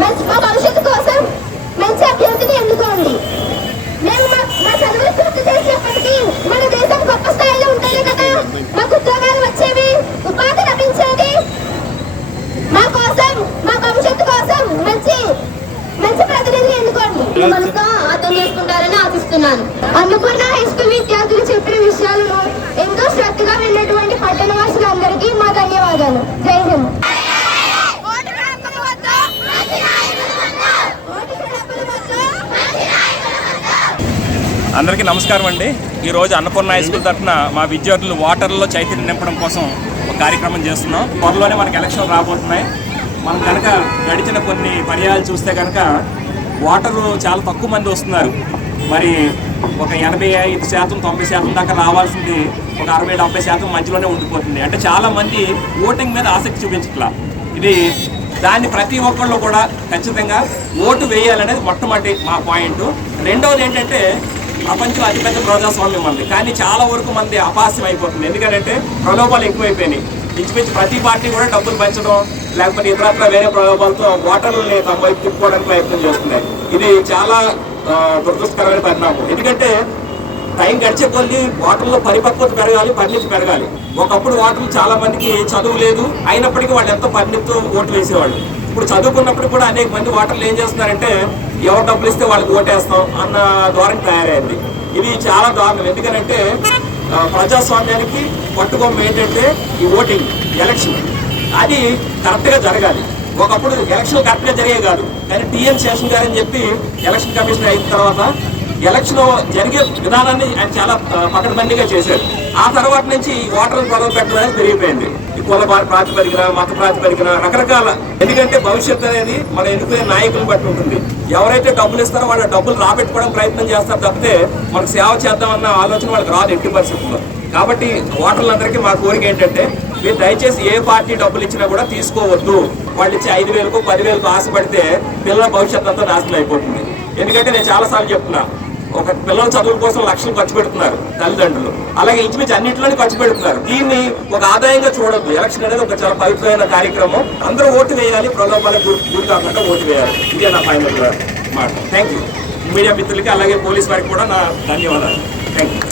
మంచి మా భవిష్యత్తు కోసం మంచి అభ్యర్థిని ఎన్నుకోండి. మేము మా మా చదువులు పూర్తి చేసినప్పటికీ మన దేశం గొప్ప స్థాయిలో ఉంటేనే కదా మాకు ఉద్యోగాలు వచ్చేవి ఉపాధి లభించేది. మా కోసం మా భవిష్యత్తు కోసం మంచి మంచి ప్రతినిధిని ఎన్నుకోండి. మనతో అర్థం చేసుకుంటారని ఆశిస్తున్నాను. అన్నపూర్ణ హై స్కూల్ విద్యార్థులు చెప్పిన విషయాలను ఎంతో శ్రద్ధగా విన్నటువంటి పట్టణవాసులందరికీ మా ధన్యవాదాలు జై హింద్ ఓటు వేయకపోవద్దు. ఓటు వేయకపోవద్దు. అందరికీ నమస్కారం అండి. ఈరోజు అన్నపూర్ణ హై స్కూల్ తరఫున మా విద్యార్థులు వాటర్లో చైతన్యం నింపడం కోసం ఒక కార్యక్రమం చేస్తున్నాం. త్వరలోనే మనకి ఎలక్షన్ రాబోతున్నాయి. మనం కనుక గడిచిన కొన్ని పర్యాయాలు చూస్తే కనుక వాటరు చాలా తక్కువ మంది వస్తున్నారు. మరి ఒక ఎనభై ఐదు శాతం తొంభై శాతం దాకా రావాల్సింది ఒక అరవై డెబ్బై శాతం మధ్యలోనే ఉండిపోతుంది. అంటే చాలామంది ఓటింగ్ మీద ఆసక్తి చూపించట్లా. ఇది దాన్ని ప్రతి ఒక్కళ్ళు కూడా ఖచ్చితంగా ఓటు వేయాలనేది మొట్టమొదటి మా పాయింట్. రెండవది ఏంటంటే ప్రపంచంలో అతిపెద్ద ప్రజాస్వామ్యం ఉంది కానీ చాలా వరకు మంది అపాస్యం అయిపోతుంది. ఎందుకంటే ప్రలోభాలు ఎక్కువైపోయినాయి. ఇంచుమించు ప్రతి పార్టీ కూడా డబ్బులు పెంచడం లేకపోతే ఇతరత్ర వేరే ప్రలోభాలతో ఓటర్లని తమ వైపు తిప్పుకోవడానికి ప్రయత్నం చేస్తున్నాయి. ఇది చాలా దురదృష్టకరమైన పరిణామం. ఎందుకంటే టైం గడిచే కొద్ది ఓటర్లో పరిపక్వత పెరగాలి పరిణితి పెరగాలి. ఒకప్పుడు ఓటర్లు చాలా మందికి చదువు లేదు అయినప్పటికీ వాళ్ళు ఎంతో పరిణితితో ఓటు వేసేవాళ్ళు. ఇప్పుడు చదువుకున్నప్పుడు కూడా అనేక మంది ఓటర్లు ఏం చేస్తున్నారంటే ఎవరు డబ్బులు ఇస్తే వాళ్ళకి ఓటేస్తాం అన్న ధోరణి తయారైంది. ఇది చాలా దారుణం. ఎందుకంటే ప్రజాస్వామ్యానికి పట్టుకొమ్మ ఏంటంటే ఈ ఓటింగ్ ఎలక్షన్. అది కరెక్ట్గా జరగాలి. ఒకప్పుడు ఎలక్షన్ కరెక్ట్గా జరిగే కాదు. కానీ టీఎన్ శేషన్ గారు అని చెప్పి ఎలక్షన్ కమిషన్ అయిన తర్వాత ఎలక్షన్ జరిగే విధానాన్ని ఆయన చాలా పకడ్బందీగా చేశారు. ఆ తర్వాత నుంచి ఈ ఓటర్లు పదవి పెట్టడం అనేది పెరిగిపోయింది. కుల ప్రాతిపదికన మత ప్రాతిపదికన రకరకాల ఎందుకంటే భవిష్యత్తు అనేది మన ఎన్నుకునే నాయకులను బట్టి ఉంటుంది. ఎవరైతే డబ్బులు ఇస్తారో వాళ్ళ డబ్బులు రాబెట్టుకోవడం ప్రయత్నం చేస్తారు తప్పితే మనకు సేవ చేద్దామన్న ఆలోచన వాళ్ళకి రాదు ఎట్టి పరిస్థితుల్లో. కాబట్టి ఓటర్లందరికీ మా కోరిక ఏంటంటే మీరు దయచేసి ఏ పార్టీ డబ్బులు ఇచ్చినా కూడా తీసుకోవద్దు. వాళ్ళు ఇచ్చి ఐదు వేలకు పదివేలకు ఆశపడితే పిల్లల భవిష్యత్తు అంతా నాశనం అయిపోతుంది. ఎందుకంటే నేను చాలాసార్లు చెప్తున్నాను ఒక పిల్లల చదువుల కోసం లక్షలు ఖర్చు పెడుతున్నారు తల్లిదండ్రులు. అలాగే ఇంచుమించు అన్నింటిలోనే ఖర్చు పెడుతున్నారు. దీన్ని ఒక ఆదాయంగా చూడద్దు. ఎలక్షన్ అనేది ఒక చాలా పవిత్రమైన కార్యక్రమం. అందరూ ఓటు వేయాలి ప్రలోభాలకు గురి కాకుండా ఓటు వేయాలి. ఇదే నా ఫైనల్ మాట. థ్యాంక్ యూ మీడియా మిత్రులకి అలాగే పోలీస్ వారికి కూడా నా ధన్యవాదాలు. Thank you